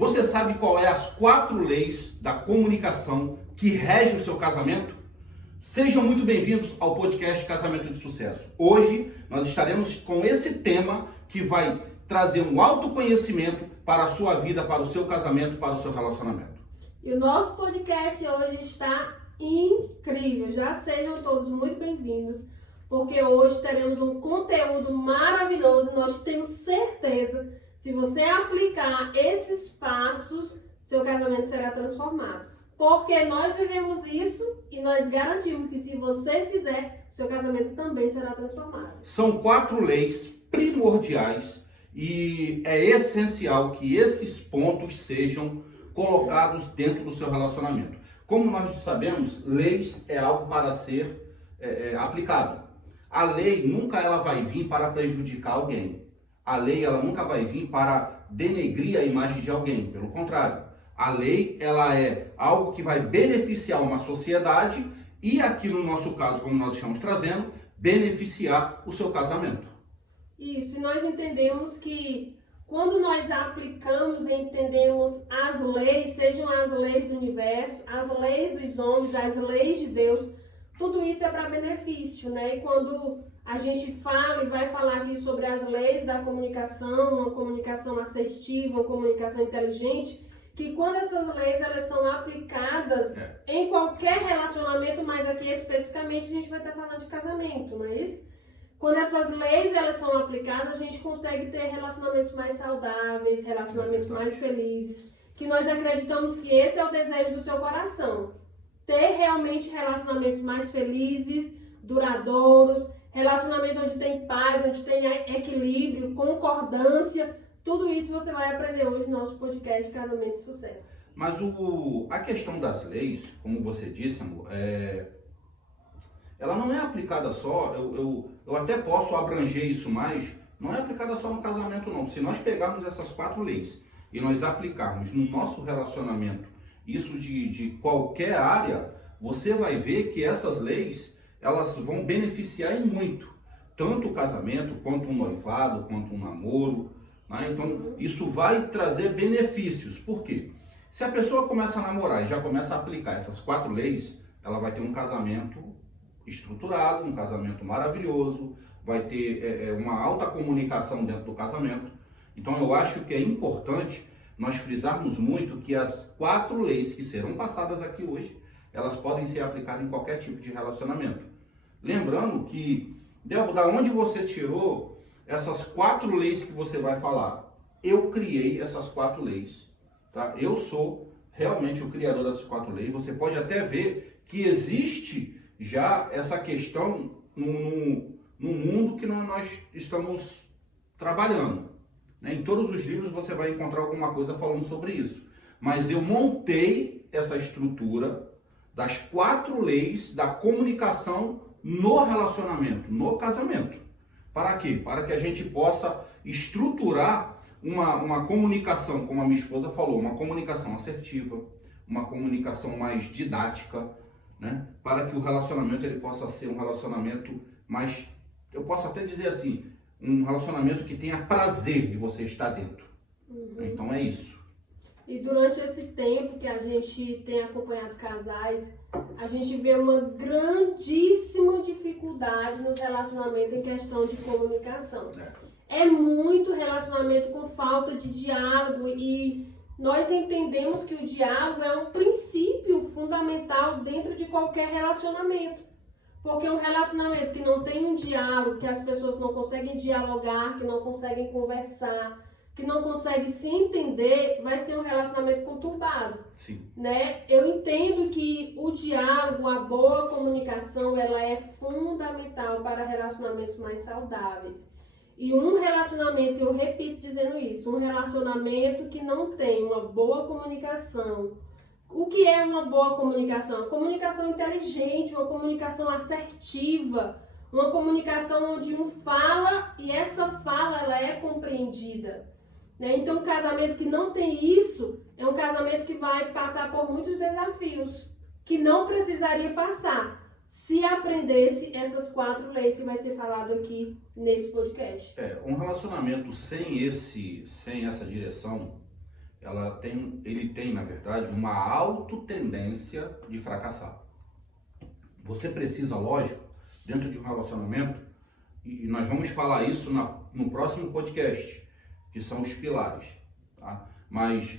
Você sabe qual é as 4 leis da comunicação que regem o seu casamento? Sejam muito bem-vindos ao podcast Casamento de Sucesso. Hoje nós estaremos com esse tema que vai trazer um autoconhecimento para a sua vida, para o seu casamento, para o seu relacionamento. E o nosso podcast hoje está incrível. Já sejam todos muito bem-vindos, porque hoje teremos um conteúdo maravilhoso. Nós temos certeza, se você aplicar esses passos, seu casamento será transformado. Porque nós vivemos isso e nós garantimos que se você fizer, seu casamento também será transformado. São 4 leis primordiais e é essencial que esses pontos sejam colocados dentro do seu relacionamento. Como nós sabemos, leis é algo para ser aplicado. A lei nunca ela vai vir para prejudicar alguém. A lei ela nunca vai vir para denegrir a imagem de alguém. Pelo contrário, a lei ela é algo que vai beneficiar uma sociedade e aqui no nosso caso, como nós estamos trazendo, beneficiar o seu casamento. Isso, e nós entendemos que quando nós aplicamos e entendemos as leis, sejam as leis do universo, as leis dos homens, as leis de Deus, tudo isso é para benefício, né? E quando a gente fala e vai falar aqui sobre as leis da comunicação, uma comunicação assertiva, uma comunicação inteligente, que quando essas leis elas são aplicadas em qualquer relacionamento, mas aqui especificamente a gente vai estar falando de casamento, não é isso? Quando essas leis elas são aplicadas, a gente consegue ter relacionamentos mais saudáveis, relacionamentos mais felizes, que nós acreditamos que esse é o desejo do seu coração. Ter realmente relacionamentos mais felizes, duradouros, relacionamento onde tem paz, onde tem equilíbrio, concordância, tudo isso você vai aprender hoje no nosso podcast Casamento de Sucesso. Mas a questão das leis, como você disse, amor, ela não é aplicada só, eu até posso abranger isso mais, não é aplicada só no casamento não. Se nós pegarmos essas 4 leis e nós aplicarmos no nosso relacionamento, isso de qualquer área, você vai ver que essas leis, elas vão beneficiar em muito, tanto o casamento, quanto um noivado, quanto um namoro, né? Então, isso vai trazer benefícios. Por quê? Se a pessoa começa a namorar e já começa a aplicar essas 4 leis, ela vai ter um casamento estruturado, um casamento maravilhoso, vai ter uma alta comunicação dentro do casamento. Então, eu acho que é importante nós frisarmos muito que as 4 leis que serão passadas aqui hoje, elas podem ser aplicadas em qualquer tipo de relacionamento. Lembrando que, Delvo, da onde você tirou essas 4 leis que você vai falar? Eu criei essas 4 leis, tá? Eu sou realmente o criador dessas 4 leis. Você pode até ver que existe já essa questão no mundo que nós estamos trabalhando. Em todos os livros você vai encontrar alguma coisa falando sobre isso. Mas eu montei essa estrutura das 4 leis da comunicação no relacionamento, no casamento. Para quê? Para que a gente possa estruturar uma comunicação, como a minha esposa falou, uma comunicação assertiva, uma comunicação mais didática, né? Para que o relacionamento ele possa ser um relacionamento mais, eu posso até dizer assim, um relacionamento que tenha prazer de você estar dentro. Então é isso. E durante esse tempo que a gente tem acompanhado casais, a gente vê uma grandíssima dificuldade nos relacionamentos em questão de comunicação. É muito relacionamento com falta de diálogo e nós entendemos que o diálogo é um princípio fundamental dentro de qualquer relacionamento. Porque um relacionamento que não tem um diálogo, que as pessoas não conseguem dialogar, que não conseguem conversar, que não conseguem se entender, vai ser um relacionamento conturbado. Sim. Né? Eu entendo que o diálogo, a boa comunicação, ela é fundamental para relacionamentos mais saudáveis. E um relacionamento, eu repito dizendo isso, um relacionamento que não tem uma boa comunicação. O que é uma boa comunicação? Uma comunicação inteligente, uma comunicação assertiva, uma comunicação onde um fala e essa fala ela é compreendida. Né? Então, um casamento que não tem isso é um casamento que vai passar por muitos desafios, que não precisaria passar se aprendesse essas 4 leis que vai ser falado aqui nesse podcast. Um relacionamento sem essa direção, ele tem, na verdade, uma autotendência de fracassar. Você precisa, lógico, dentro de um relacionamento, e nós vamos falar isso no próximo podcast, que são os pilares, tá? Mas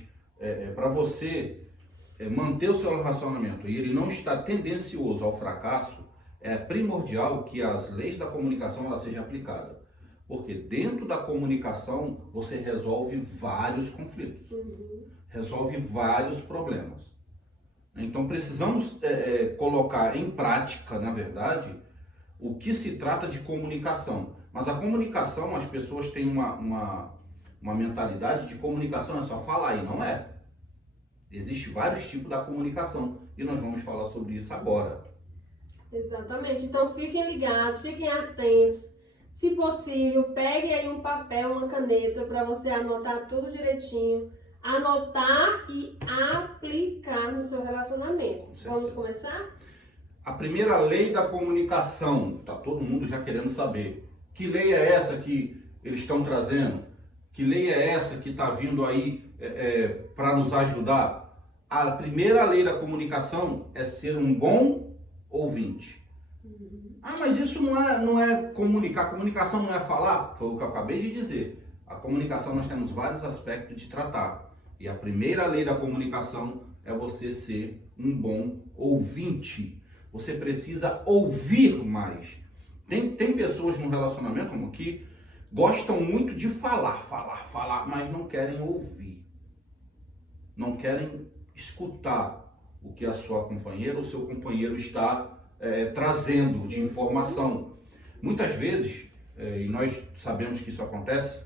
para você manter o seu relacionamento e ele não estar tendencioso ao fracasso, é primordial que as leis da comunicação ela seja aplicada. Porque dentro da comunicação você resolve vários conflitos, resolve vários problemas. Então precisamos colocar em prática, na verdade, o que se trata de comunicação. Mas a comunicação, as pessoas têm uma mentalidade de comunicação, é só falar, e não é. Existem vários tipos da comunicação e nós vamos falar sobre isso agora. Exatamente. Então fiquem ligados, fiquem atentos. Se possível, pegue aí um papel, uma caneta para você anotar tudo direitinho. Anotar e aplicar no seu relacionamento. Vamos começar? A primeira lei da comunicação, tá todo mundo já querendo saber. Que lei é essa que eles estão trazendo? Que lei é essa que está vindo aí para nos ajudar? A primeira lei da comunicação é ser um bom ouvinte. Ah, mas isso não é comunicar. Comunicação não é falar? Foi o que eu acabei de dizer. A comunicação nós temos vários aspectos de tratar. E a primeira lei da comunicação é você ser um bom ouvinte. Você precisa ouvir mais. Tem pessoas no relacionamento como que gostam muito de falar, mas não querem ouvir. Não querem escutar o que a sua companheira ou seu companheiro está trazendo de informação. Muitas vezes, e nós sabemos que isso acontece,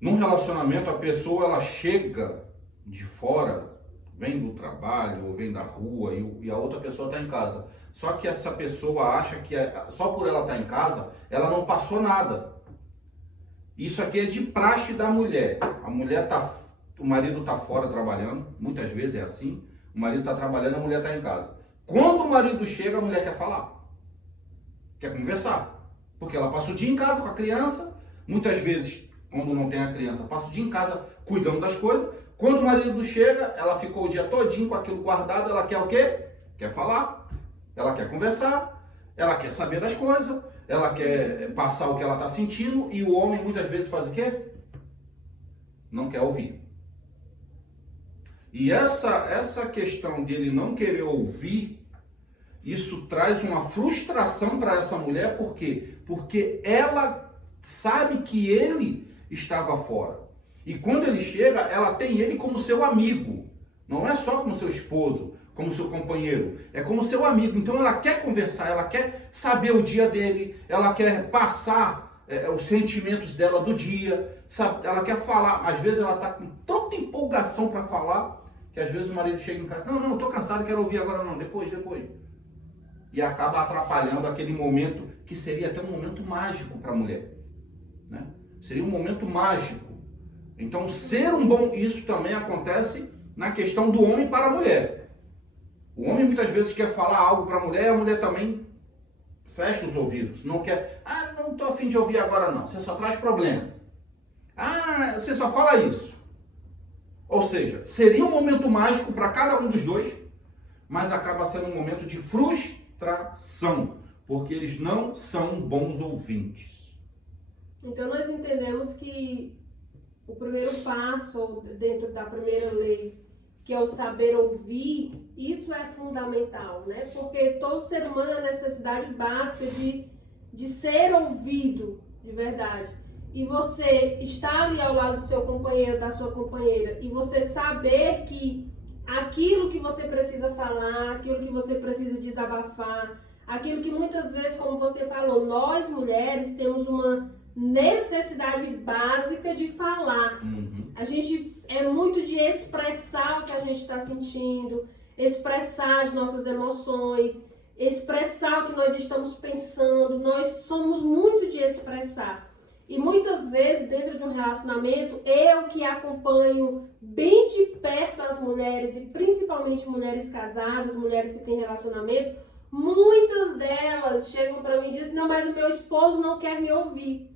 num relacionamento a pessoa ela chega de fora, vem do trabalho ou vem da rua e a outra pessoa está em casa. Só que essa pessoa acha que só por ela estar em casa, ela não passou nada. Isso aqui é de praxe da mulher. O marido está fora trabalhando, muitas vezes é assim. O marido está trabalhando, a mulher está em casa. Quando o marido chega, a mulher quer falar, quer conversar. Porque ela passa o dia em casa com a criança, muitas vezes, quando não tem a criança, passa o dia em casa cuidando das coisas. Quando o marido chega, ela ficou o dia todinho com aquilo guardado, ela quer o quê? Quer falar, ela quer conversar, ela quer saber das coisas, ela quer passar o que ela está sentindo, e o homem muitas vezes faz o quê? Não quer ouvir. E essa questão dele não querer ouvir, isso traz uma frustração para essa mulher, por quê? Porque ela sabe que ele estava fora. E quando ele chega, ela tem ele como seu amigo. Não é só como seu esposo, como seu companheiro. É como seu amigo. Então ela quer conversar, ela quer saber o dia dele, ela quer passar os sentimentos dela do dia, sabe? Ela quer falar. Às vezes ela está com tanta empolgação para falar, que às vezes o marido chega em casa, não, estou cansado, quero ouvir agora não, depois. E acaba atrapalhando aquele momento que seria até um momento mágico para a mulher. Né? Seria um momento mágico. Então, isso também acontece na questão do homem para a mulher. O homem muitas vezes quer falar algo para a mulher também fecha os ouvidos. Não quer, não estou a fim de ouvir agora não, você só traz problema. Você só fala isso. Ou seja, seria um momento mágico para cada um dos dois, mas acaba sendo um momento de frustração, porque eles não são bons ouvintes. Então nós entendemos que o primeiro passo dentro da primeira lei, que é o saber ouvir, isso é fundamental, né? Porque todo ser humano tem a necessidade básica de ser ouvido, de verdade. E você estar ali ao lado do seu companheiro, da sua companheira, e você saber que aquilo que você precisa falar, aquilo que você precisa desabafar, aquilo que muitas vezes, como você falou, nós mulheres temos uma necessidade básica de falar. A gente é muito de expressar o que a gente está sentindo, expressar as nossas emoções, expressar o que nós estamos pensando. Nós somos muito de expressar. E muitas vezes, dentro de um relacionamento, eu que acompanho bem de perto as mulheres, e principalmente mulheres casadas, mulheres que têm relacionamento, muitas delas chegam para mim e dizem, não, mas o meu esposo não quer me ouvir.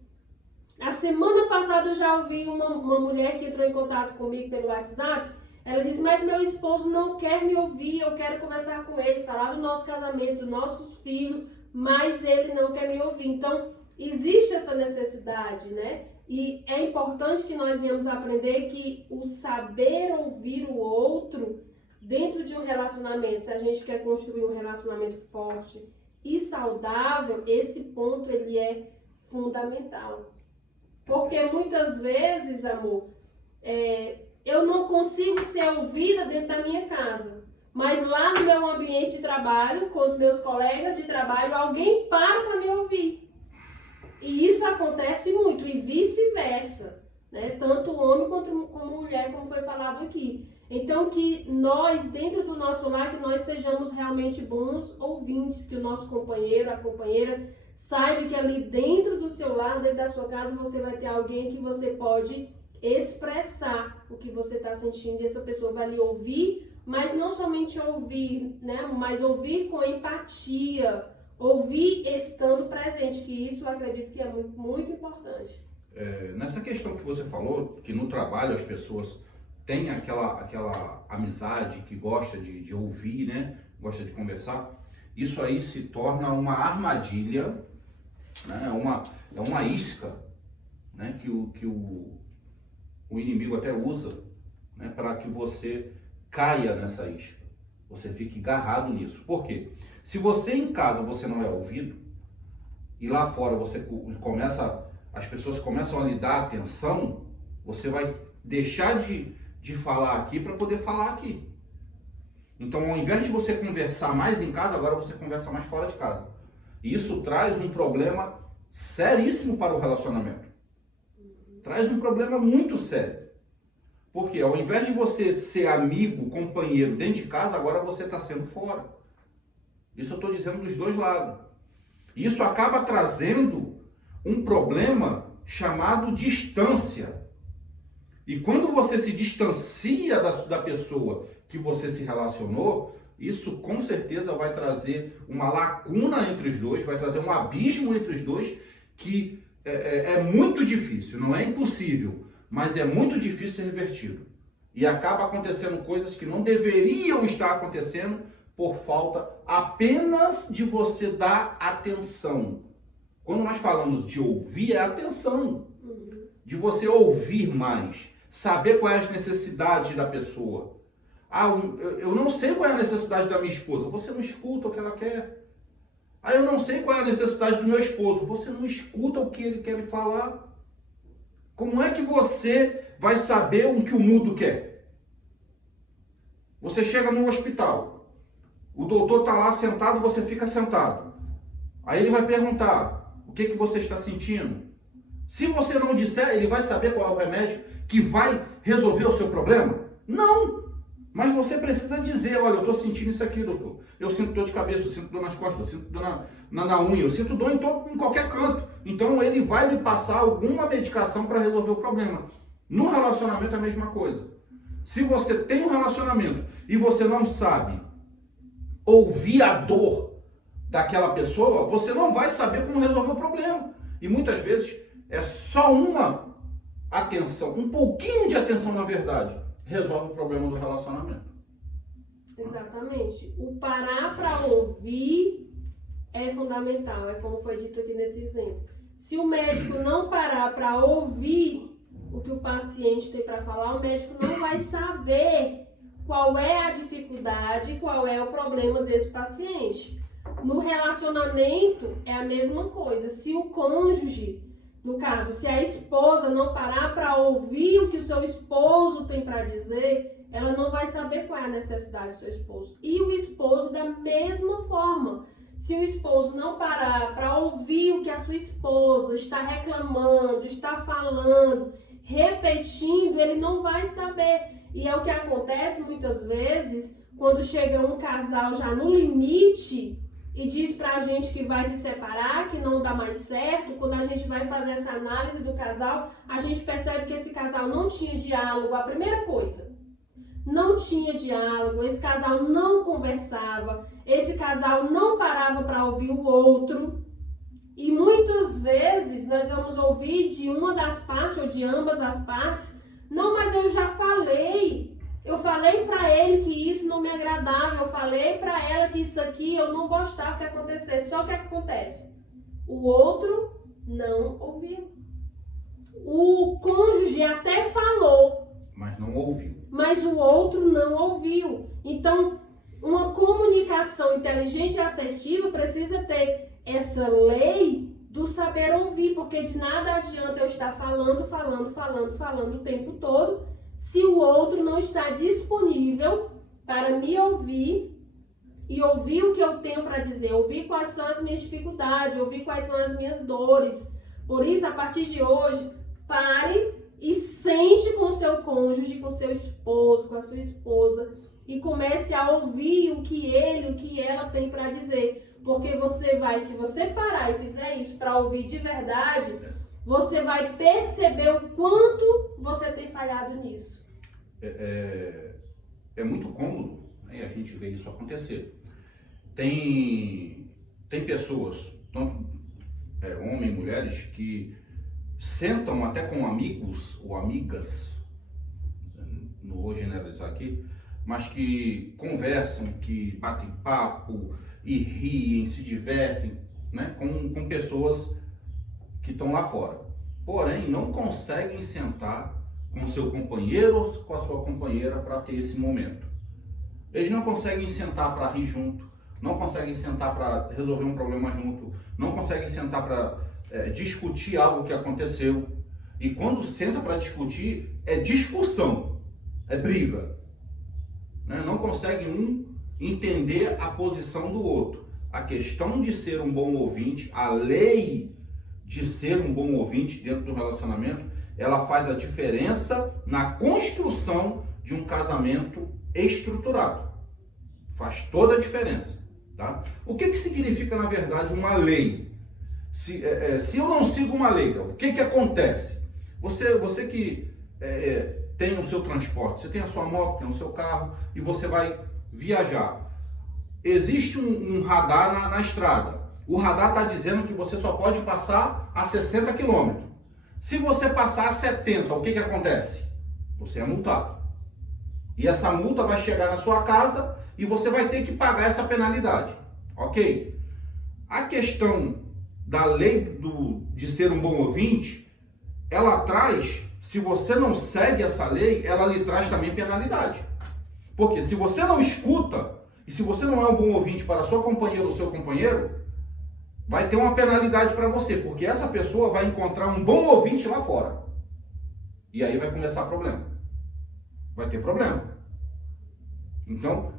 A semana passada eu já ouvi uma mulher que entrou em contato comigo pelo WhatsApp. Ela disse, mas meu esposo não quer me ouvir, eu quero conversar com ele, falar do nosso casamento, dos nossos filhos, mas ele não quer me ouvir. Então, existe essa necessidade, né? E é importante que nós venhamos aprender que o saber ouvir o outro dentro de um relacionamento, se a gente quer construir um relacionamento forte e saudável, esse ponto ele é fundamental. Porque muitas vezes, amor, eu não consigo ser ouvida dentro da minha casa. Mas lá no meu ambiente de trabalho, com os meus colegas de trabalho, alguém para me ouvir. E isso acontece muito, e vice-versa, né? Tanto homem como mulher, como foi falado aqui. Então, que nós, dentro do nosso lar, que nós sejamos realmente bons ouvintes, que o nosso companheiro, a companheira, saiba que ali dentro do seu lar, dentro da sua casa, você vai ter alguém que você pode expressar o que você está sentindo, e essa pessoa vai lhe ouvir, mas não somente ouvir, né? Mas ouvir com empatia, ouvir estando presente, que isso eu acredito que é muito, muito importante. Nessa questão que você falou, que no trabalho as pessoas têm aquela amizade que gosta de ouvir, né? Gosta de conversar, isso aí se torna uma armadilha, né? É uma isca, né? que o inimigo até usa, né? Para que você caia nessa isca, você fique agarrado nisso. Por quê? Se você em casa você não é ouvido, e lá fora as pessoas começam a lhe dar atenção, você vai deixar de falar aqui para poder falar aqui. Então, ao invés de você conversar mais em casa, agora você conversa mais fora de casa. E isso traz um problema seríssimo para o relacionamento. Traz um problema muito sério. Porque ao invés de você ser amigo, companheiro dentro de casa, agora você está sendo fora. Isso eu estou dizendo dos dois lados. Isso acaba trazendo um problema chamado distância. E quando você se distancia da pessoa que você se relacionou, isso com certeza vai trazer uma lacuna entre os dois, vai trazer um abismo entre os dois que é muito difícil, não é impossível, mas é muito difícil ser revertido. E acaba acontecendo coisas que não deveriam estar acontecendo por falta apenas de você dar atenção. Quando nós falamos de ouvir, é atenção. De você ouvir mais, saber quais as necessidades da pessoa. Eu não sei qual é a necessidade da minha esposa, você não escuta o que ela quer. Eu não sei qual é a necessidade do meu esposo, você não escuta o que ele quer lhe falar. Como é que você vai saber o que o mudo quer? Você chega no hospital, o doutor está lá sentado, você fica sentado. Aí ele vai perguntar, o que você está sentindo? Se você não disser, ele vai saber qual é o remédio que vai resolver o seu problema? Não! Mas você precisa dizer, olha, eu estou sentindo isso aqui, doutor. Eu sinto dor de cabeça, eu sinto dor nas costas, eu sinto dor na unha, eu sinto dor em qualquer canto. Então ele vai lhe passar alguma medicação para resolver o problema. No relacionamento é a mesma coisa. Se você tem um relacionamento e você não sabe ouvir a dor daquela pessoa, você não vai saber como resolver o problema. E muitas vezes é só uma atenção, um pouquinho de atenção na verdade, resolve o problema do relacionamento. Exatamente. O parar para ouvir é fundamental, é como foi dito aqui nesse exemplo. Se o médico não parar para ouvir o que o paciente tem para falar, o médico não vai saber qual é a dificuldade, qual é o problema desse paciente. No relacionamento é a mesma coisa. Se o cônjuge, no caso, se a esposa não parar para ouvir o que o seu esposo tem para dizer, ela não vai saber qual é a necessidade do seu esposo. E o esposo da mesma forma. Se o esposo não parar para ouvir o que a sua esposa está reclamando, está falando, repetindo, ele não vai saber. E é o que acontece muitas vezes quando chega um casal já no limite e diz pra gente que vai se separar, que não dá mais certo. Quando a gente vai fazer essa análise do casal, a gente percebe que esse casal não tinha diálogo. A primeira coisa, não tinha diálogo, esse casal não conversava, esse casal não parava para ouvir o outro. E muitas vezes nós vamos ouvir de uma das partes ou de ambas as partes, não, mas eu já falei. Eu falei para ele que isso não me agradava, eu falei para ela que isso aqui eu não gostava que acontecesse. Só que o que acontece? O outro não ouviu. O cônjuge até falou, mas não ouviu. Mas o outro não ouviu. Então, uma comunicação inteligente e assertiva precisa ter essa lei do saber ouvir, porque de nada adianta eu estar falando o tempo todo, se o outro não está disponível para me ouvir e ouvir o que eu tenho para dizer, ouvir quais são as minhas dificuldades, ouvir quais são as minhas dores. Por isso, a partir de hoje, pare e sente com o seu cônjuge, com o seu esposo, com a sua esposa e comece a ouvir o que ele, o que ela tem para dizer. Porque você vai, se você parar e fizer isso para ouvir de verdade, você vai perceber o quanto você tem falhado nisso. É muito cômodo, né, a gente vê isso acontecer. Tem pessoas, tanto homens e mulheres, que sentam até com amigos ou amigas, não vou generalizar aqui, mas que conversam, que batem papo e riem, se divertem, né, com pessoas que estão lá fora. Porém, não conseguem sentar com seu companheiro ou com a sua companheira para ter esse momento. Eles não conseguem sentar para rir junto, não conseguem sentar para resolver um problema junto, não conseguem sentar para discutir algo que aconteceu. E quando senta para discutir, é discussão, é briga. Né? Não consegue um entender a posição do outro. A questão de ser um bom ouvinte, a lei de ser um bom ouvinte dentro do relacionamento, ela faz a diferença na construção de um casamento estruturado. Faz toda a diferença. Tá? O que significa, na verdade, uma lei? Se eu não sigo uma lei, o que acontece? Você que tem o seu transporte, você tem a sua moto, tem o seu carro e você vai viajar. Existe um radar na estrada. O radar está dizendo que você só pode passar a 60 km. Se você passar a 70, o que acontece? Você é multado. E essa multa vai chegar na sua casa e você vai ter que pagar essa penalidade. Ok? A questão da lei de ser um bom ouvinte, ela traz, se você não segue essa lei, ela lhe traz também penalidade. Porque se você não escuta, e se você não é um bom ouvinte para a sua companheira ou seu companheiro, vai ter uma penalidade para você, porque essa pessoa vai encontrar um bom ouvinte lá fora. E aí vai começar problema. Vai ter problema. Então,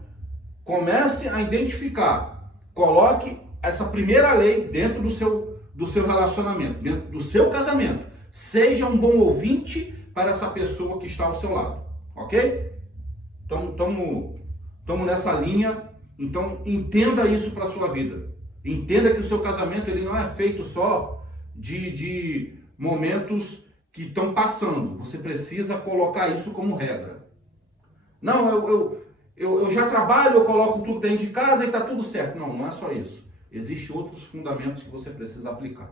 comece a identificar, coloque essa primeira lei dentro do seu relacionamento, dentro do seu casamento. Seja um bom ouvinte para essa pessoa que está ao seu lado, ok? Então, estamos nessa linha. Então, entenda isso para a sua vida. Entenda que o seu casamento ele não é feito só de momentos que estão passando. Você precisa colocar isso como regra. Não, eu já trabalho, eu coloco tudo dentro de casa e está tudo certo. Não, não é só isso. Existem outros fundamentos que você precisa aplicar.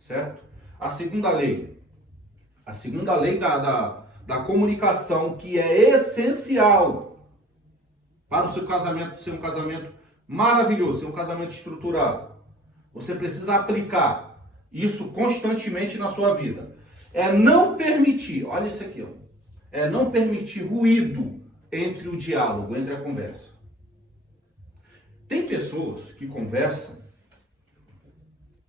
Certo? A segunda lei da comunicação, que é essencial para o seu casamento ser um casamento maravilhoso, ser um casamento estruturado. Você precisa aplicar isso constantemente na sua vida. É não permitir, olha isso aqui, é não permitir ruído entre o diálogo, entre a conversa. Tem pessoas que conversam,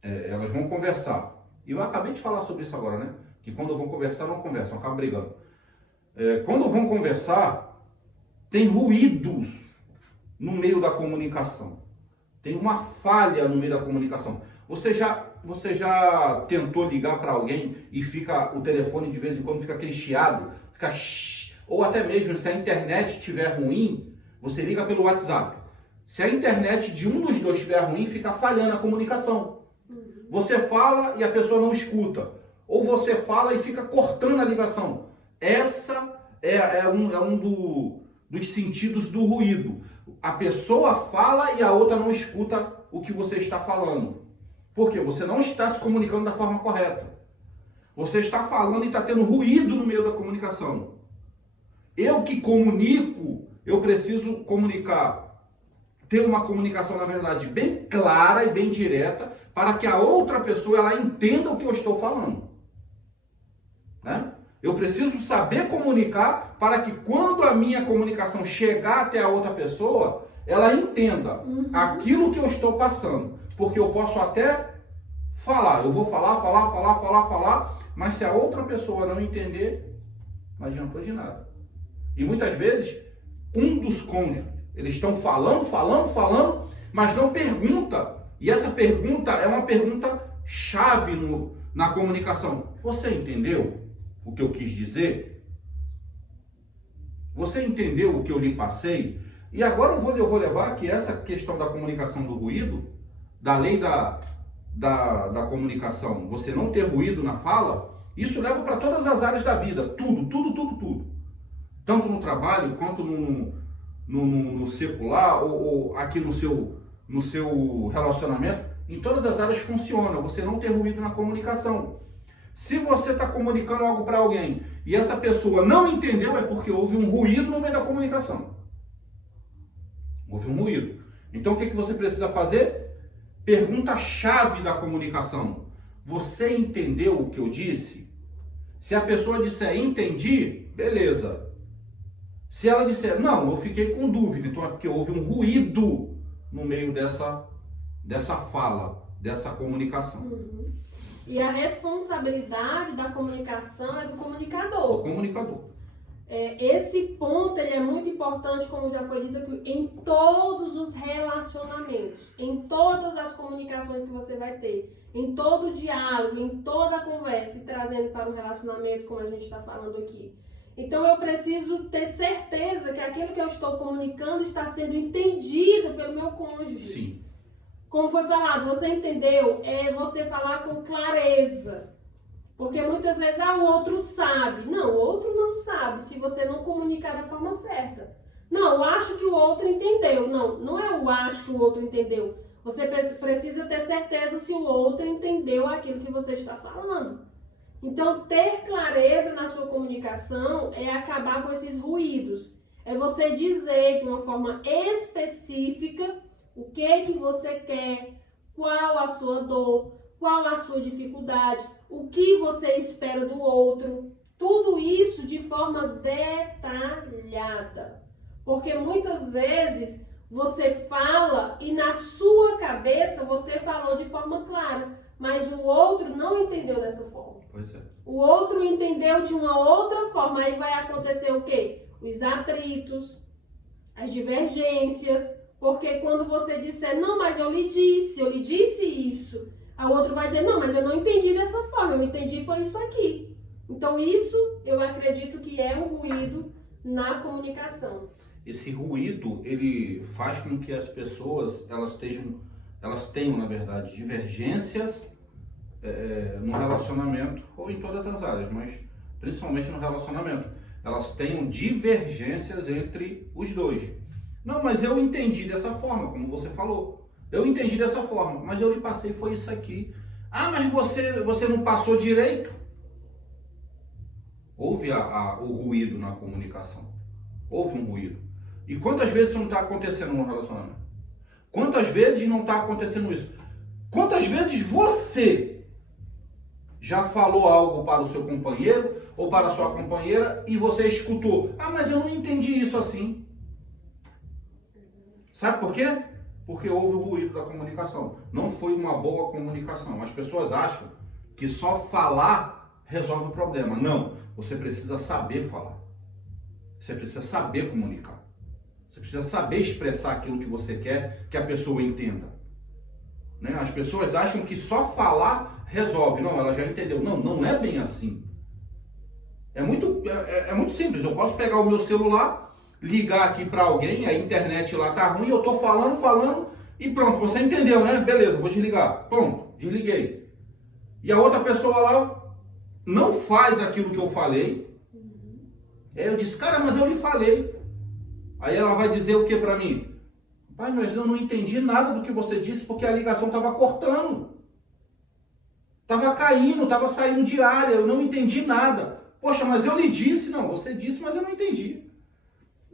elas vão conversar. E eu acabei de falar sobre isso agora, né? Que quando vão conversar, não conversam, acabam brigando. Quando vão conversar, tem ruídos no meio da comunicação. Tem uma falha no meio da comunicação. Você já tentou ligar para alguém e fica o telefone de vez em quando fica aquele chiado, fica shh, ou até mesmo se a internet estiver ruim, você liga pelo WhatsApp. Se a internet de um dos dois estiver ruim, fica falhando a comunicação. Você fala e a pessoa não escuta. Ou você fala e fica cortando a ligação. Essa é um dos sentidos do ruído. A pessoa fala e a outra não escuta o que você está falando. Porque você não está se comunicando da forma correta. Você está falando e está tendo ruído no meio da comunicação. Eu que comunico, eu preciso comunicar, ter uma comunicação, na verdade, bem clara e bem direta, para que a outra pessoa ela entenda o que eu estou falando. Né? Eu preciso saber comunicar para que quando a minha comunicação chegar até a outra pessoa, ela entenda aquilo que eu estou passando. Porque eu posso até falar, eu vou falar, mas se a outra pessoa não entender, não adiantou de nada. E muitas vezes, um dos cônjuges, eles estão falando, mas não pergunta. E essa pergunta é uma pergunta chave na comunicação. Você entendeu o que eu quis dizer? Você entendeu o que eu lhe passei? E agora eu vou levar aqui essa questão da comunicação do ruído, da lei da comunicação, você não ter ruído na fala, isso leva para todas as áreas da vida, tudo. Tanto no trabalho, quanto no secular, ou aqui no seu relacionamento, em todas as áreas funciona, você não ter ruído na comunicação. Se você está comunicando algo para alguém e essa pessoa não entendeu, é porque houve um ruído no meio da comunicação. Houve um ruído. Então o que você precisa fazer? Pergunta-chave da comunicação. Você entendeu o que eu disse? Se a pessoa disser entendi, beleza. Se ela disser não, eu fiquei com dúvida, então é porque houve um ruído no meio dessa fala, dessa comunicação. E a responsabilidade da comunicação é do comunicador. O comunicador. Esse ponto ele é muito importante, como já foi dito aqui, em todos os relacionamentos, em todas as comunicações que você vai ter, em todo o diálogo, em toda a conversa, e trazendo para o relacionamento, como a gente está falando aqui. Então eu preciso ter certeza que aquilo que eu estou comunicando está sendo entendido pelo meu cônjuge. Sim. Como foi falado, você entendeu? É você falar com clareza. Porque muitas vezes o outro sabe. Não, o outro não sabe se você não comunicar da forma certa. Não, eu acho que o outro entendeu. Não, não é o acho que o outro entendeu. Você precisa ter certeza se o outro entendeu aquilo que você está falando. Então, ter clareza na sua comunicação é acabar com esses ruídos. É você dizer de uma forma específica o que você quer, qual a sua dor, qual a sua dificuldade, o que você espera do outro. Tudo isso de forma detalhada. Porque muitas vezes você fala e na sua cabeça você falou de forma clara, mas o outro não entendeu dessa forma. Pois é. O outro entendeu de uma outra forma. Aí vai acontecer o quê? Os atritos, as divergências. Porque quando você disser, não, mas eu lhe disse isso. A outra vai dizer, não, mas eu não entendi dessa forma. Eu entendi foi isso aqui. Então isso eu acredito que é um ruído na comunicação. Esse ruído, ele faz com que as pessoas, elas tenham, na verdade, divergências no relacionamento, ou em todas as áreas, mas principalmente no relacionamento. Elas tenham divergências entre os dois. Não, mas eu entendi dessa forma, como você falou. Eu entendi dessa forma, mas eu lhe passei, foi isso aqui. Ah, mas você não passou direito? Houve o ruído na comunicação. Houve um ruído. E quantas vezes isso não está acontecendo no relacionamento? Quantas vezes não está acontecendo isso? Quantas vezes você já falou algo para o seu companheiro ou para a sua companheira e você escutou? Ah, mas eu não entendi isso assim. Sabe por quê? Porque houve o ruído da comunicação. Não foi uma boa comunicação. As pessoas acham que só falar resolve o problema. Não. Você precisa saber falar. Você precisa saber comunicar. Você precisa saber expressar aquilo que você quer que a pessoa entenda. Né? As pessoas acham que só falar resolve. Não, ela já entendeu. Não, não é bem assim. É muito simples. Eu posso pegar o meu celular, ligar aqui para alguém, a internet lá tá ruim, eu tô falando e pronto, você entendeu, né? Beleza, vou desligar. Pronto, desliguei. E a outra pessoa lá não faz aquilo que eu falei. Aí eu disse, cara, mas eu lhe falei. Aí ela vai dizer o que para mim? Pai, mas eu não entendi nada do que você disse porque a ligação estava cortando. Estava caindo, estava saindo de área, eu não entendi nada. Poxa, mas eu lhe disse. Não, você disse, mas eu não entendi.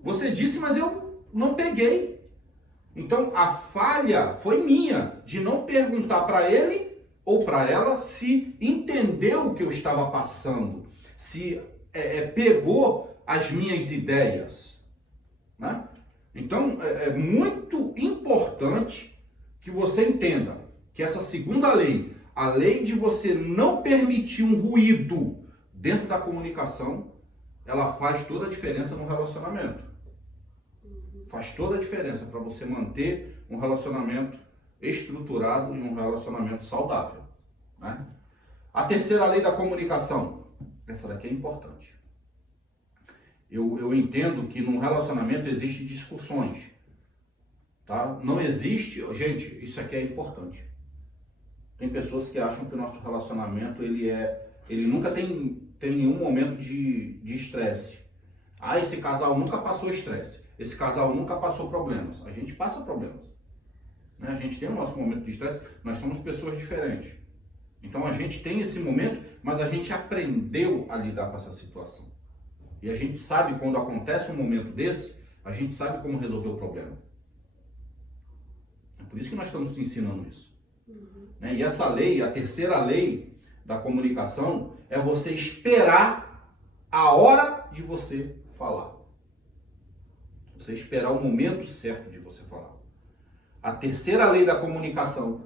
Você disse, mas eu não peguei. Então, a falha foi minha de não perguntar para ele ou para ela se entendeu o que eu estava passando, se pegou as minhas ideias, né? Então, é muito importante que você entenda que essa segunda lei, a lei de você não permitir um ruído dentro da comunicação, ela faz toda a diferença no relacionamento. Faz toda a diferença para você manter um relacionamento estruturado e um relacionamento saudável, né? A terceira lei da comunicação, essa daqui é importante. Eu entendo que num relacionamento existem discussões, tá? Não existe, gente, isso aqui é importante. Tem pessoas que acham que o nosso relacionamento, ele nunca tem nenhum momento de estresse. Ah, esse casal nunca passou estresse. Esse casal nunca passou problemas. A gente passa problemas, né? A gente tem o nosso momento de estresse, nós somos pessoas diferentes. Então a gente tem esse momento, mas a gente aprendeu a lidar com essa situação. E a gente sabe quando acontece um momento desse, a gente sabe como resolver o problema. É por isso que nós estamos te ensinando isso. Né? E essa lei, a terceira lei da comunicação, é você esperar a hora de você falar. Você esperar o momento certo de você falar. A terceira lei da comunicação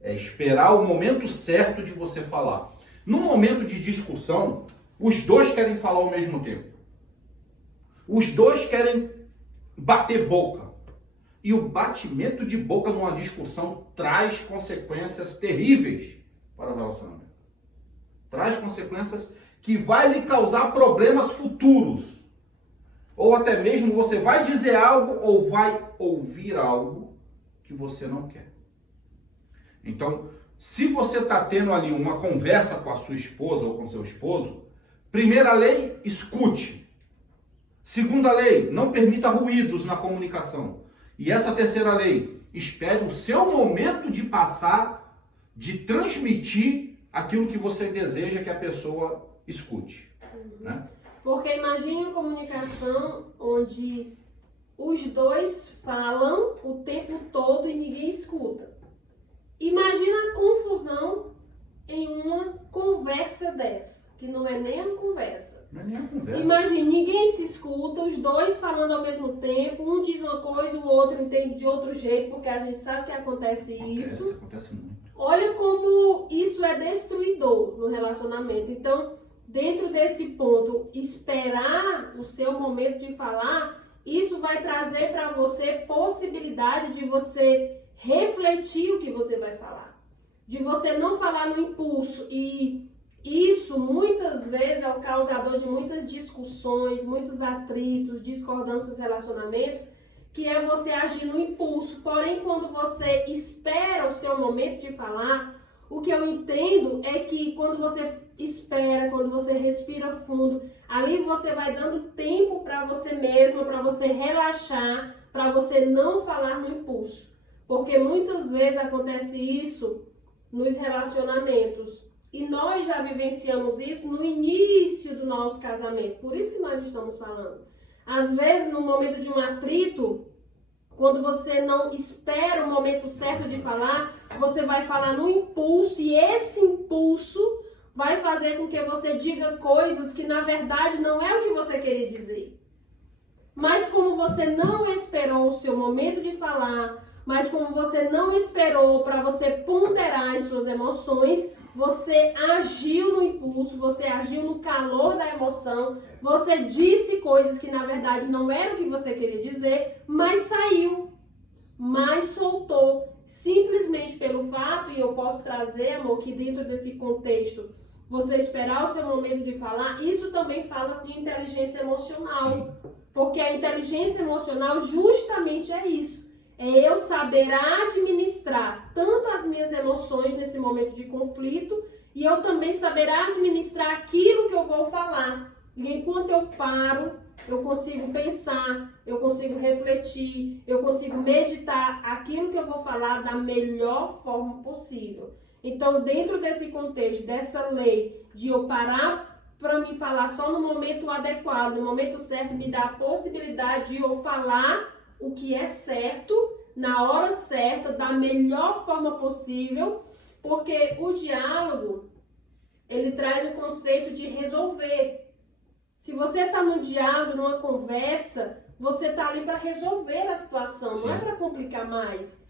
é esperar o momento certo de você falar. No momento de discussão, os dois querem falar ao mesmo tempo. Os dois querem bater boca. E o batimento de boca numa discussão traz consequências terríveis para o relacionamento. Traz consequências que vai lhe causar problemas futuros. Ou até mesmo você vai dizer algo ou vai ouvir algo que você não quer. Então, se você está tendo ali uma conversa com a sua esposa ou com seu esposo, primeira lei, escute. Segunda lei, não permita ruídos na comunicação. E essa terceira lei, espere o seu momento de passar, de transmitir aquilo que você deseja que a pessoa escute. Né? Porque imagine uma comunicação onde os dois falam o tempo todo e ninguém escuta. Imagina a confusão em uma conversa dessa, que não é nem uma conversa. Não é nem uma conversa. Imagine, ninguém se escuta, os dois falando ao mesmo tempo, um diz uma coisa, o outro entende de outro jeito, porque a gente sabe que acontece isso. Acontece muito. Olha como isso é destruidor no relacionamento. Então, dentro desse ponto, esperar o seu momento de falar, isso vai trazer para você possibilidade de você refletir o que você vai falar. De você não falar no impulso. E isso, muitas vezes, é o causador de muitas discussões, muitos atritos, discordâncias nos relacionamentos, que é você agir no impulso. Porém, quando você espera o seu momento de falar, o que eu entendo é que quando você espera, quando você respira fundo, ali você vai dando tempo para você mesmo, para você relaxar, para você não falar no impulso. Porque muitas vezes acontece isso nos relacionamentos. E nós já vivenciamos isso no início do nosso casamento. Por isso que nós estamos falando. Às vezes, no momento de um atrito, quando você não espera o momento certo de falar, você vai falar no impulso. E esse impulso vai fazer com que você diga coisas que, na verdade, não é o que você queria dizer. Mas como você não esperou o seu momento de falar, mas como você não esperou para você ponderar as suas emoções, você agiu no impulso, você agiu no calor da emoção, você disse coisas que na verdade não eram o que você queria dizer, mas saiu, mas soltou. Simplesmente pelo fato, e eu posso trazer, amor, que dentro desse contexto, você esperar o seu momento de falar, isso também fala de inteligência emocional. Sim. Porque a inteligência emocional justamente é isso. É eu saber administrar tanto as minhas emoções nesse momento de conflito e eu também saber administrar aquilo que eu vou falar. E enquanto eu paro, eu consigo pensar, eu consigo refletir, eu consigo meditar aquilo que eu vou falar da melhor forma possível. Então, dentro desse contexto, dessa lei, de eu parar para me falar só no momento adequado, no momento certo, me dá a possibilidade de eu falar o que é certo, na hora certa, da melhor forma possível, porque o diálogo, ele traz o conceito de resolver. Se você está no diálogo, numa conversa, você está ali para resolver a situação, não é para complicar mais.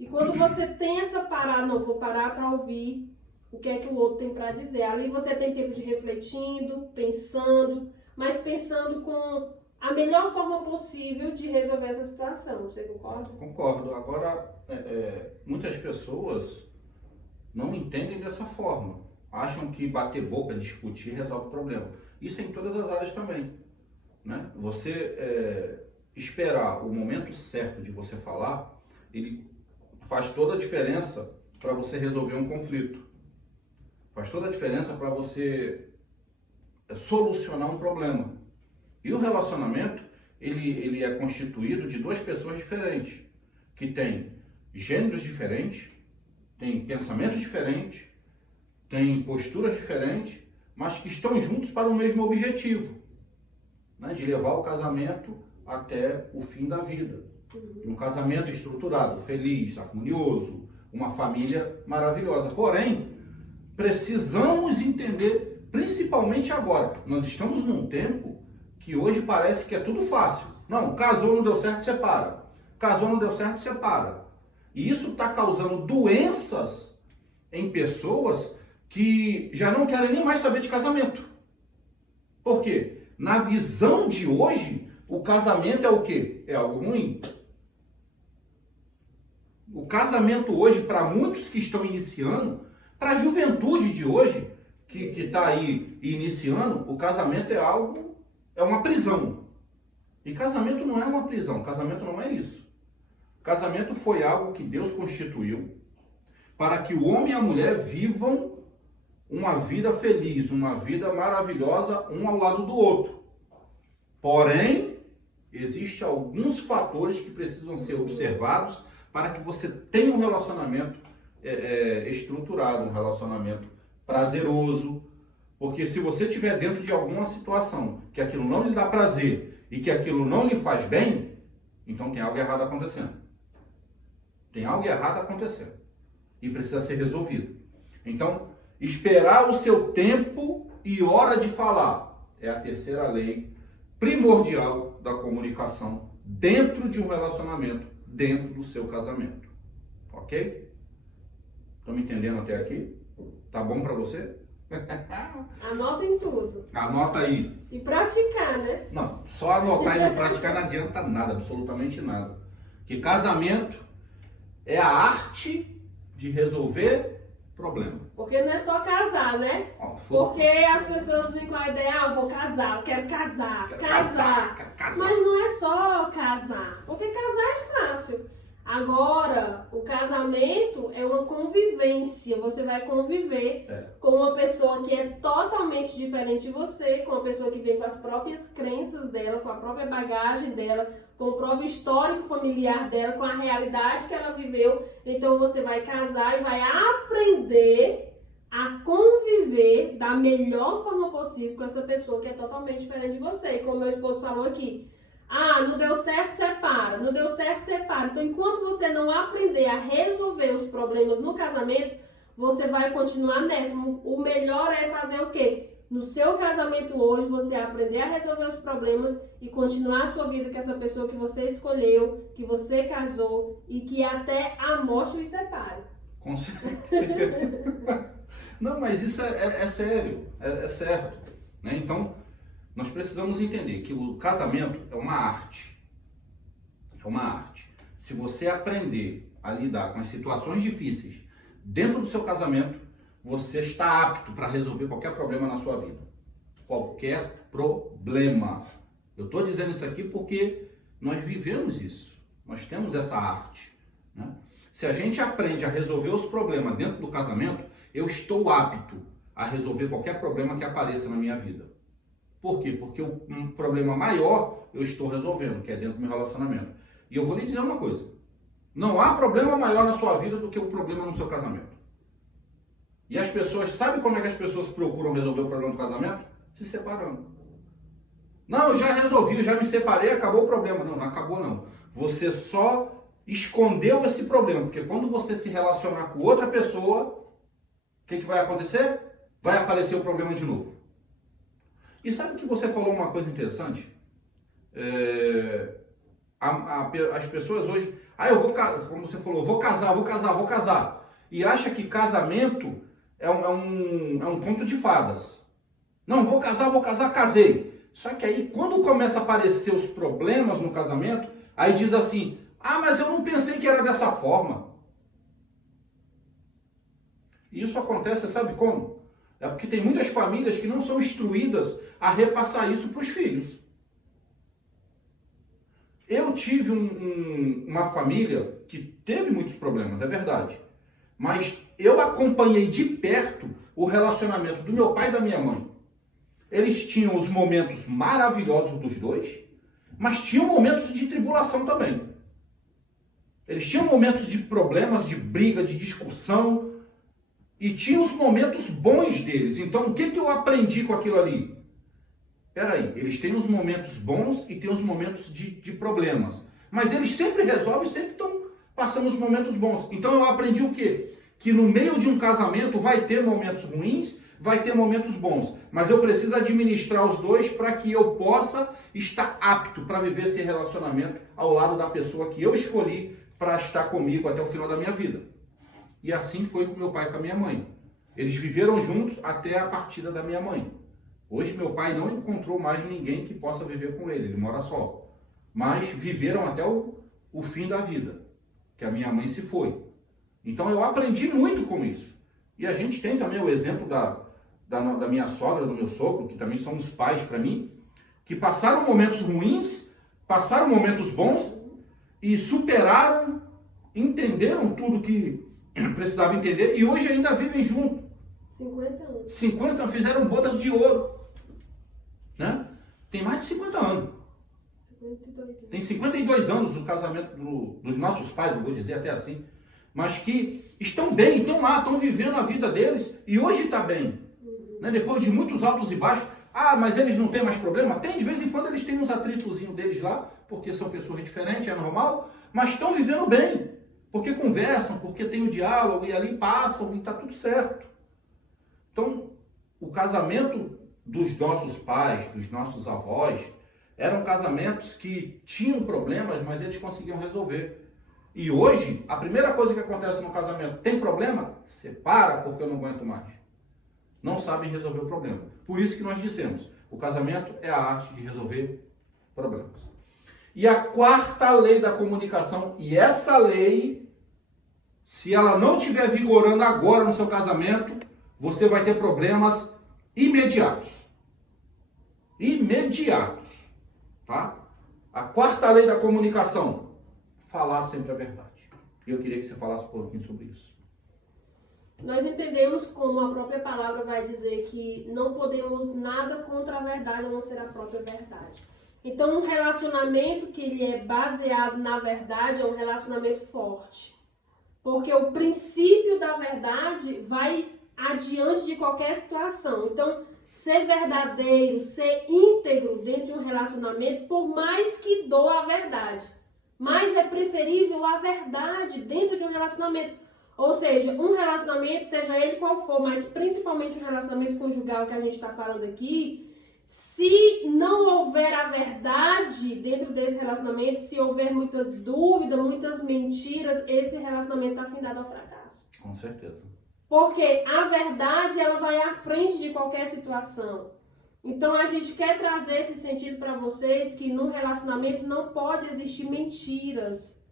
E quando você tem essa parada, não, vou parar para ouvir o que é que o outro tem para dizer. Ali você tem tempo de refletindo, pensando, mas pensando com a melhor forma possível de resolver essa situação. Você concorda? Concordo. Agora, muitas pessoas não entendem dessa forma. Acham que bater boca, discutir, resolve o problema. Isso em todas as áreas também, né? Você esperar o momento certo de você falar, ele faz toda a diferença para você resolver um conflito. Faz toda a diferença para você solucionar um problema. E o relacionamento, ele é constituído de duas pessoas diferentes, que têm gêneros diferentes, têm pensamentos diferentes, têm posturas diferentes, mas que estão juntos para o mesmo objetivo, né? De levar o casamento até o fim da vida. Um casamento estruturado, feliz, harmonioso, uma família maravilhosa. Porém, precisamos entender, principalmente agora, nós estamos num tempo que hoje parece que é tudo fácil. Não, casou, não deu certo, separa. Casou, não deu certo, separa. E isso está causando doenças em pessoas que já não querem nem mais saber de casamento. Por quê? Na visão de hoje, o casamento é o quê? É algo ruim. O casamento hoje, para muitos que estão iniciando, para a juventude de hoje, que está aí iniciando, o casamento é uma prisão. E casamento não é uma prisão, casamento não é isso. Casamento foi algo que Deus constituiu para que o homem e a mulher vivam uma vida feliz, uma vida maravilhosa, um ao lado do outro. Porém, existem alguns fatores que precisam ser observados para que você tenha um relacionamento estruturado, um relacionamento prazeroso. Porque se você estiver dentro de alguma situação que aquilo não lhe dá prazer e que aquilo não lhe faz bem, então tem algo errado acontecendo. Tem algo errado acontecendo. E precisa ser resolvido. Então, esperar o seu tempo e hora de falar é a terceira lei primordial da comunicação dentro de um relacionamento, dentro do seu casamento. Ok? Estão me entendendo até aqui? Tá bom para você? Anotem tudo. Anota aí. E praticar, né? Não, só anotar e não praticar não adianta nada, absolutamente nada. Que casamento é a arte de resolver problema. Porque não é só casar, né? Porque as pessoas vêm com a ideia, vou casar, eu quero casar, Quero casar. casar. Mas não é só casar, porque casar é fácil. Agora, o casamento é uma convivência, você vai conviver com uma pessoa que é totalmente diferente de você, com uma pessoa que vem com as próprias crenças dela, com a própria bagagem dela, com o próprio histórico familiar dela, com a realidade que ela viveu. Então você vai casar e vai aprender a conviver da melhor forma possível com essa pessoa que é totalmente diferente de você. E como meu esposo falou aqui, não deu certo, separa. Não deu certo, separa. Então, enquanto você não aprender a resolver os problemas no casamento, você vai continuar nessa. O melhor é fazer o quê? No seu casamento hoje, você aprender a resolver os problemas e continuar a sua vida com essa pessoa que você escolheu, que você casou e que até a morte os separe. Com certeza. Não, mas isso é sério, é certo. Né? Então, nós precisamos entender que o casamento é uma arte. É uma arte. Se você aprender a lidar com as situações difíceis dentro do seu casamento, você está apto para resolver qualquer problema na sua vida. Qualquer problema. Eu estou dizendo isso aqui porque nós vivemos isso. Nós temos essa arte. Né? Se a gente aprende a resolver os problemas dentro do casamento, eu estou apto a resolver qualquer problema que apareça na minha vida. Por quê? Porque um problema maior eu estou resolvendo, que é dentro do meu relacionamento. E eu vou lhe dizer uma coisa. Não há problema maior na sua vida do que o problema no seu casamento. E as pessoas, sabe como é que as pessoas procuram resolver o problema do casamento? Se separando. Não, eu já resolvi, eu já me separei, acabou o problema. Não, não acabou não. Você só escondeu esse problema, porque quando você se relacionar com outra pessoa, o que vai acontecer? Vai aparecer o problema de novo. E sabe que você falou uma coisa interessante? As pessoas hoje, eu vou, como você falou, vou casar. E acha que casamento é um conto de fadas. Não, vou casar, casei. Só que aí, quando começa a aparecer os problemas no casamento, aí diz assim, mas eu não pensei que era dessa forma. E isso acontece, sabe como? É porque tem muitas famílias que não são instruídas a repassar isso para os filhos. Eu tive uma família que teve muitos problemas, é verdade. Mas eu acompanhei de perto o relacionamento do meu pai e da minha mãe. Eles tinham os momentos maravilhosos dos dois, mas tinham momentos de tribulação também. Eles tinham momentos de problemas, de briga, de discussão, e tinham os momentos bons deles. Então, o que eu aprendi com aquilo ali? Peraí, eles têm os momentos bons e têm os momentos de problemas. Mas eles sempre resolvem, sempre estão passando os momentos bons. Então, eu aprendi o quê? Que no meio de um casamento vai ter momentos ruins, vai ter momentos bons, mas eu preciso administrar os dois para que eu possa estar apto para viver esse relacionamento ao lado da pessoa que eu escolhi para estar comigo até o final da minha vida. E assim foi com meu pai e com a minha mãe. Eles viveram juntos até a partida da minha mãe. Hoje meu pai não encontrou mais ninguém que possa viver com ele mora só. Mas viveram até o fim da vida, que a minha mãe se foi. Então eu aprendi muito com isso. E a gente tem também o exemplo da minha sogra, do meu sogro, que também são os pais para mim, que passaram momentos ruins, passaram momentos bons e superaram, entenderam tudo que precisavam entender e hoje ainda vivem juntos. 50 anos. 50 fizeram bodas de ouro. Né? Tem mais de 50 anos. 52. Tem 52 anos o casamento dos nossos pais, eu vou dizer até assim. Mas que estão bem, estão lá, estão vivendo a vida deles e hoje está bem. Né? Depois de muitos altos e baixos, mas eles não têm mais problema? Tem, de vez em quando eles têm uns atritozinhos deles lá, porque são pessoas diferentes, é normal, mas estão vivendo bem, porque conversam, porque tem o diálogo e ali passam e está tudo certo. Então, o casamento dos nossos pais, dos nossos avós, eram casamentos que tinham problemas, mas eles conseguiam resolver. E hoje, a primeira coisa que acontece no casamento, tem problema? Separa porque eu não aguento mais. Não sabem resolver o problema. Por isso que nós dissemos, o casamento é a arte de resolver problemas. E a quarta lei da comunicação, e essa lei, se ela não estiver vigorando agora no seu casamento, você vai ter problemas imediatos. Imediatos. Tá? A quarta lei da comunicação, falar sempre a verdade. Eu queria que você falasse um pouquinho sobre isso. Nós entendemos, como a própria palavra vai dizer, que não podemos nada contra a verdade, a não ser a própria verdade. Então, um relacionamento que ele é baseado na verdade é um relacionamento forte. Porque o princípio da verdade vai adiante de qualquer situação. Então, ser verdadeiro, ser íntegro dentro de um relacionamento, por mais que doa a verdade. Mas é preferível a verdade dentro de um relacionamento. Ou seja, um relacionamento, seja ele qual for, mas principalmente o relacionamento conjugal que a gente está falando aqui, se não houver a verdade dentro desse relacionamento, se houver muitas dúvidas, muitas mentiras, esse relacionamento está findado ao fracasso. Com certeza. Porque a verdade, ela vai à frente de qualquer situação. Então, a gente quer trazer esse sentido para vocês, que no relacionamento não pode existir mentiras,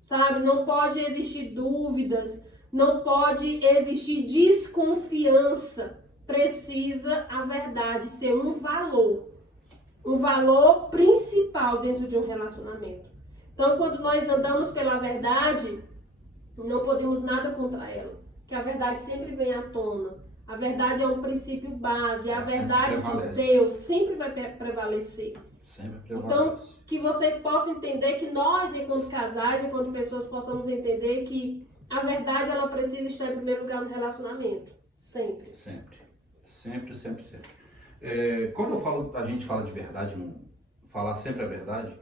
sabe? Não pode existir dúvidas, não pode existir desconfiança. Precisa a verdade ser um valor principal dentro de um relacionamento. Então, quando nós andamos pela verdade, não podemos nada contra ela, que a verdade sempre vem à tona. A verdade é um princípio base, a verdade de Deus sempre vai prevalecer. Sempre prevalece. Então, que vocês possam entender que nós, enquanto casais, enquanto pessoas, possamos entender que a verdade, ela precisa estar em primeiro lugar no relacionamento. Sempre. Sempre. Sempre, sempre, sempre. Quando a gente fala de verdade, falar sempre a verdade,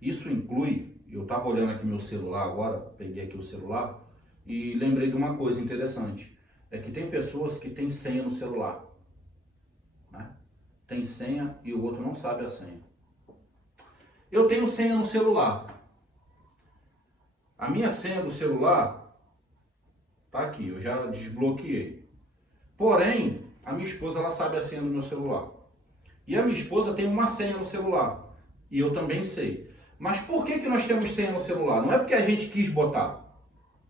isso inclui, eu estava olhando aqui meu celular agora, peguei aqui o celular e lembrei de uma coisa interessante. É que tem pessoas que têm senha no celular, né? Tem senha e o outro não sabe a senha. Eu tenho senha no celular. A minha senha do celular tá aqui, eu já desbloqueei. Porém, a minha esposa ela sabe a senha do meu celular. E a minha esposa tem uma senha no celular. E eu também sei. Mas por que nós temos senha no celular? Não é porque a gente quis botar.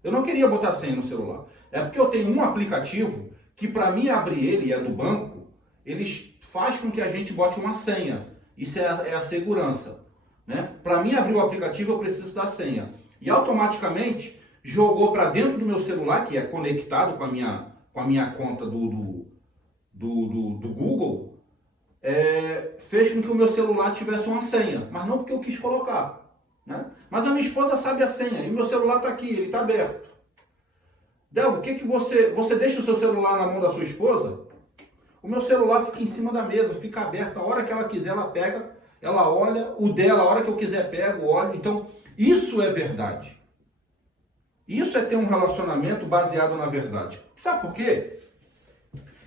Eu não queria botar senha no celular. É porque eu tenho um aplicativo que para mim abrir ele, e é do banco, ele faz com que a gente bote uma senha. Isso é a segurança, né? Para mim abrir o aplicativo eu preciso da senha. E automaticamente jogou para dentro do meu celular, que é conectado com a minha conta do Google, fez com que o meu celular tivesse uma senha, mas não porque eu quis colocar, né? Mas a minha esposa sabe a senha e o meu celular está aqui, ele está aberto. Delvo, o que você deixa o seu celular na mão da sua esposa? O meu celular fica em cima da mesa, fica aberto, a hora que ela quiser ela pega, ela olha, o dela, a hora que eu quiser pego, olho. Então, isso é verdade. Isso é ter um relacionamento baseado na verdade. Sabe por quê?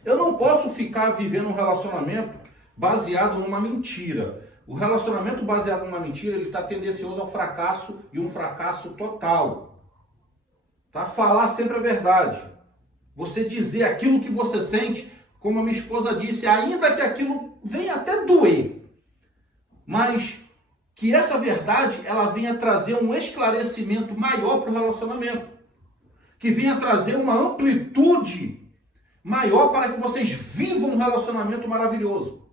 Eu não posso ficar vivendo um relacionamento baseado numa mentira. O relacionamento baseado numa mentira, ele está tendencioso ao fracasso e um fracasso total. Tá? Falar sempre a verdade. Você dizer aquilo que você sente, como a minha esposa disse, ainda que aquilo venha até doer, mas que essa verdade ela venha trazer um esclarecimento maior para o relacionamento, que venha trazer uma amplitude maior para que vocês vivam um relacionamento maravilhoso.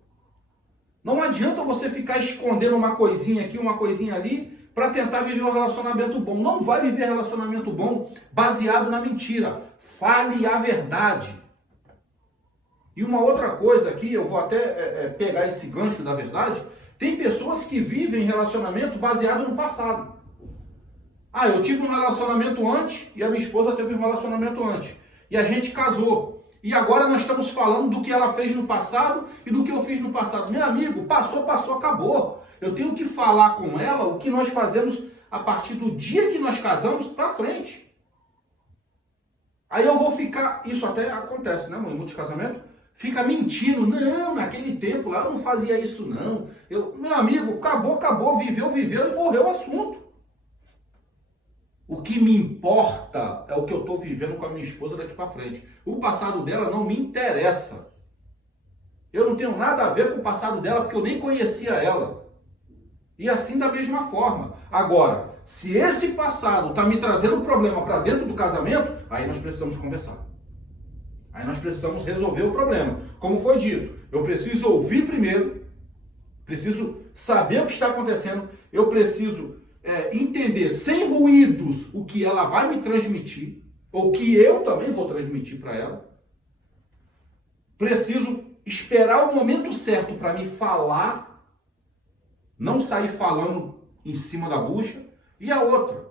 Não adianta você ficar escondendo uma coisinha aqui, uma coisinha ali, para tentar viver um relacionamento bom. Não vai viver relacionamento bom baseado na mentira. Fale a verdade. E uma outra coisa aqui, eu vou até pegar esse gancho da verdade, tem pessoas que vivem relacionamento baseado no passado. Ah, eu tive um relacionamento antes e a minha esposa teve um relacionamento antes. E a gente casou. E agora nós estamos falando do que ela fez no passado e do que eu fiz no passado. Meu amigo, passou, acabou. Eu tenho que falar com ela o que nós fazemos a partir do dia que nós casamos para frente. Aí eu vou ficar, isso até acontece, né, mãe? Muitos casamentos, fica mentindo. Não, naquele tempo lá eu não fazia isso, não. Meu amigo, acabou, viveu e morreu o assunto. O que me importa é o que eu estou vivendo com a minha esposa daqui para frente. O passado dela não me interessa. Eu não tenho nada a ver com o passado dela, porque eu nem conhecia ela. E assim da mesma forma. Agora, se esse passado está me trazendo problema para dentro do casamento, aí nós precisamos conversar. Aí nós precisamos resolver o problema. Como foi dito, eu preciso ouvir primeiro, preciso saber o que está acontecendo, eu preciso entender sem ruídos o que ela vai me transmitir, ou que eu também vou transmitir para ela. Preciso esperar o momento certo para me falar, não sair falando em cima da bucha. E a outra,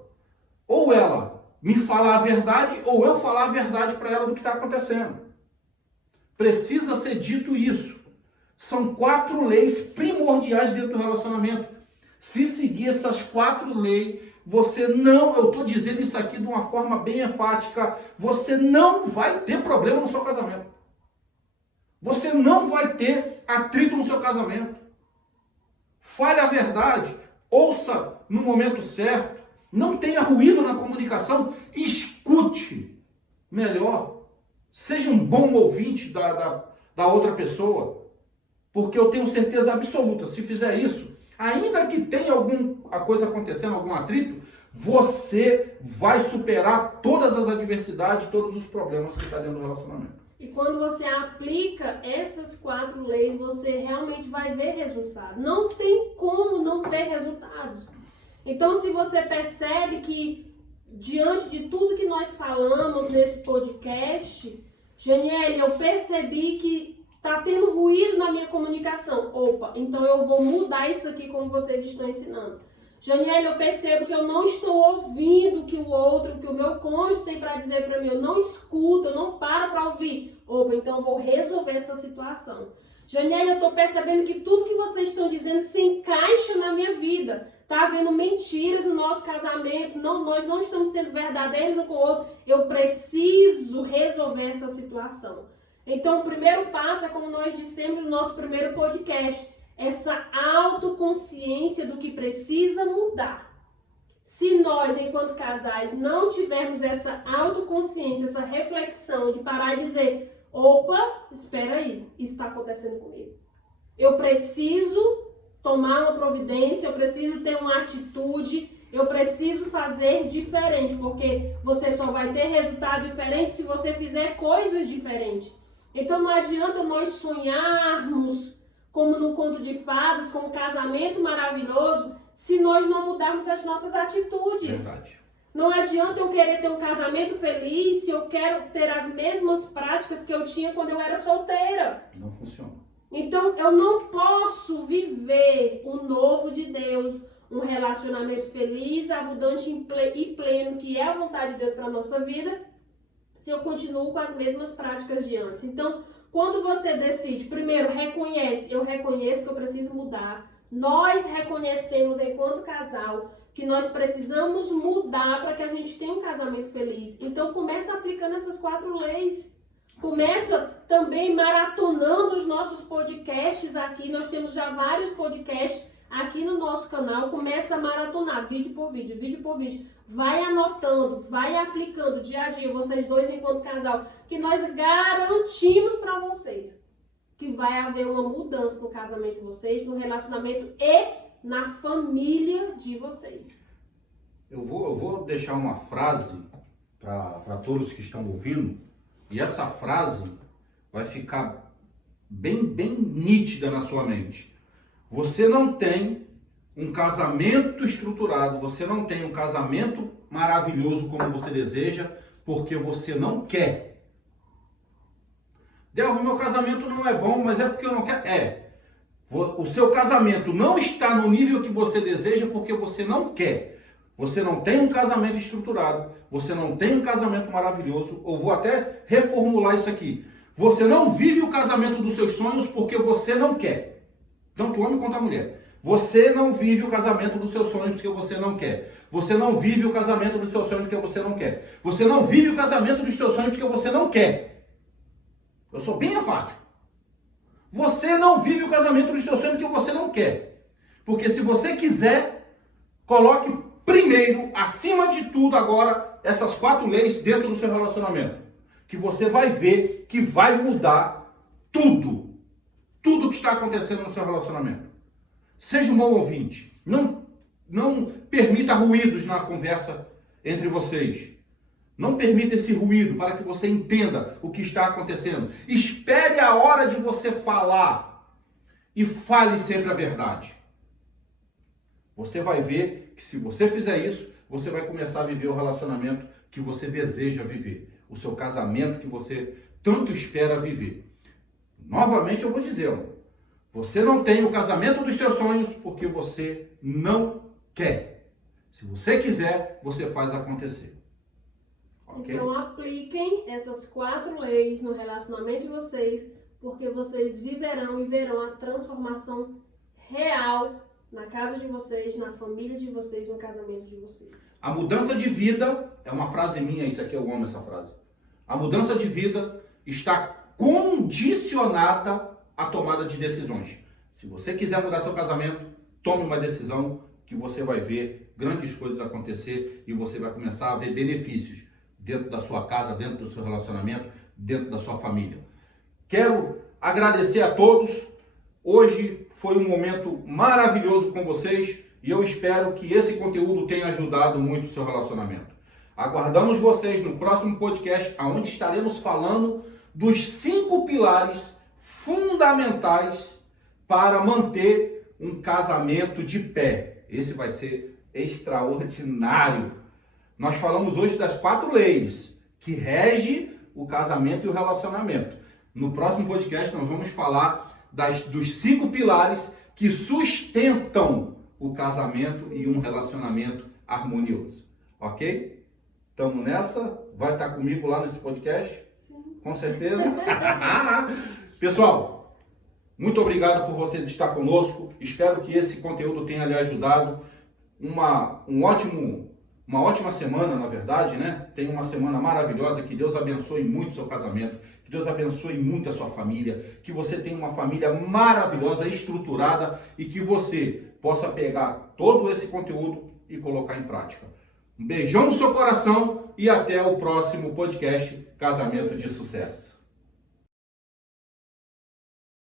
ou ela me falar a verdade, ou eu falar a verdade para ela do que está acontecendo. Precisa ser dito isso. São 4 leis primordiais dentro do relacionamento. Se seguir essas 4 leis, você não, eu estou dizendo isso aqui de uma forma bem enfática, você não vai ter problema no seu casamento. Você não vai ter atrito no seu casamento. Fale a verdade, ouça no momento certo, não tenha ruído na comunicação, escute melhor. Seja um bom ouvinte da outra pessoa, porque eu tenho certeza absoluta, se fizer isso, ainda que tenha alguma coisa acontecendo, algum atrito, você vai superar todas as adversidades, todos os problemas que está dentro do relacionamento. E quando você aplica essas 4 leis, você realmente vai ver resultado. Não tem como não ter resultados. Então, se você percebe que, diante de tudo que nós falamos nesse podcast, Janiele, eu percebi que está tendo ruído na minha comunicação. Opa, então eu vou mudar isso aqui como vocês estão ensinando. Janiele, eu percebo que eu não estou ouvindo o que o outro, o que o meu cônjuge tem para dizer para mim. Eu não escuto, eu não paro para ouvir. Opa, então eu vou resolver essa situação. Janiele, eu estou percebendo que tudo que vocês estão dizendo se encaixa na minha vida. Está havendo mentiras no nosso casamento, nós não estamos sendo verdadeiros um com o outro. Eu preciso resolver essa situação. Então, o primeiro passo é, como nós dissemos no nosso primeiro podcast, essa autoconsciência do que precisa mudar. Se nós, enquanto casais, não tivermos essa autoconsciência, essa reflexão de parar e dizer, opa, espera aí, isso está acontecendo comigo. Eu preciso tomar uma providência, eu preciso ter uma atitude, eu preciso fazer diferente, porque você só vai ter resultado diferente se você fizer coisas diferentes. Então não adianta nós sonharmos como no conto de fadas, com um casamento maravilhoso, se nós não mudarmos as nossas atitudes. Verdade. Não adianta eu querer ter um casamento feliz se eu quero ter as mesmas práticas que eu tinha quando eu era solteira. Não funciona. Então, eu não posso viver o novo de Deus, um relacionamento feliz, abundante e pleno, que é a vontade de Deus para a nossa vida, se eu continuo com as mesmas práticas de antes. Então, quando você decide, primeiro, eu reconheço que eu preciso mudar. Nós reconhecemos, enquanto casal, que nós precisamos mudar para que a gente tenha um casamento feliz. Então, começa aplicando essas 4 leis. Começa também maratonando os nossos podcasts aqui. Nós temos já vários podcasts aqui no nosso canal. Começa a maratonar, vídeo por vídeo, vídeo por vídeo. Vai anotando, vai aplicando dia a dia, vocês dois enquanto casal, que nós garantimos para vocês que vai haver uma mudança no casamento de vocês, no relacionamento e na família de vocês. Eu vou deixar uma frase para todos que estão ouvindo, e essa frase vai ficar bem nítida na sua mente. Você não tem um casamento estruturado, você não tem um casamento maravilhoso como você deseja, porque você não quer. Delvio, meu casamento não é bom, mas é porque eu não quero. O seu casamento não está no nível que você deseja porque você não quer. Você não tem um casamento estruturado, você não tem um casamento maravilhoso, ou vou até reformular isso aqui. Você não vive o casamento dos seus sonhos porque você não quer. Tanto o homem quanto a mulher. Você não vive o casamento dos seus sonhos porque você não quer. Você não vive o casamento dos seus sonhos porque você não quer. Você não vive o casamento dos seus sonhos porque você não quer. Eu sou bem enfático. Você não vive o casamento dos seus sonhos porque você não quer. Porque se você quiser, coloque primeiro, acima de tudo agora, essas 4 leis dentro do seu relacionamento. Que você vai ver que vai mudar tudo. Tudo que está acontecendo no seu relacionamento. Seja um bom ouvinte. Não permita ruídos na conversa entre vocês. Não permita esse ruído para que você entenda o que está acontecendo. Espere a hora de você falar e fale sempre a verdade. Você vai ver que se você fizer isso, você vai começar a viver o relacionamento que você deseja viver. O seu casamento que você tanto espera viver. Novamente eu vou dizê-lo. Você não tem o casamento dos seus sonhos porque você não quer. Se você quiser, você faz acontecer. Okay? Então apliquem essas 4 leis no relacionamento de vocês, porque vocês viverão e verão a transformação real na casa de vocês, na família de vocês, no casamento de vocês. A mudança de vida, é uma frase minha, isso aqui eu amo essa frase. A mudança de vida está condicionada à tomada de decisões. Se você quiser mudar seu casamento, tome uma decisão que você vai ver grandes coisas acontecer e você vai começar a ver benefícios dentro da sua casa, dentro do seu relacionamento, dentro da sua família. Quero agradecer a todos. Hoje foi um momento maravilhoso com vocês e eu espero que esse conteúdo tenha ajudado muito o seu relacionamento. Aguardamos vocês no próximo podcast, onde estaremos falando dos 5 pilares fundamentais para manter um casamento de pé. Esse vai ser extraordinário. Nós falamos hoje das 4 leis que regem o casamento e o relacionamento. No próximo podcast nós vamos falar dos 5 pilares que sustentam o casamento e um relacionamento harmonioso. Ok? Tamo nessa? Vai estar comigo lá nesse podcast? Sim. Com certeza. Pessoal, muito obrigado por você estar conosco. Espero que esse conteúdo tenha lhe ajudado. Uma ótima semana, na verdade, né? Tenha uma semana maravilhosa. Que Deus abençoe muito o seu casamento. Que Deus abençoe muito a sua família. Que você tenha uma família maravilhosa, estruturada e que você possa pegar todo esse conteúdo e colocar em prática. Um beijão no seu coração e até o próximo podcast Casamento de Sucesso.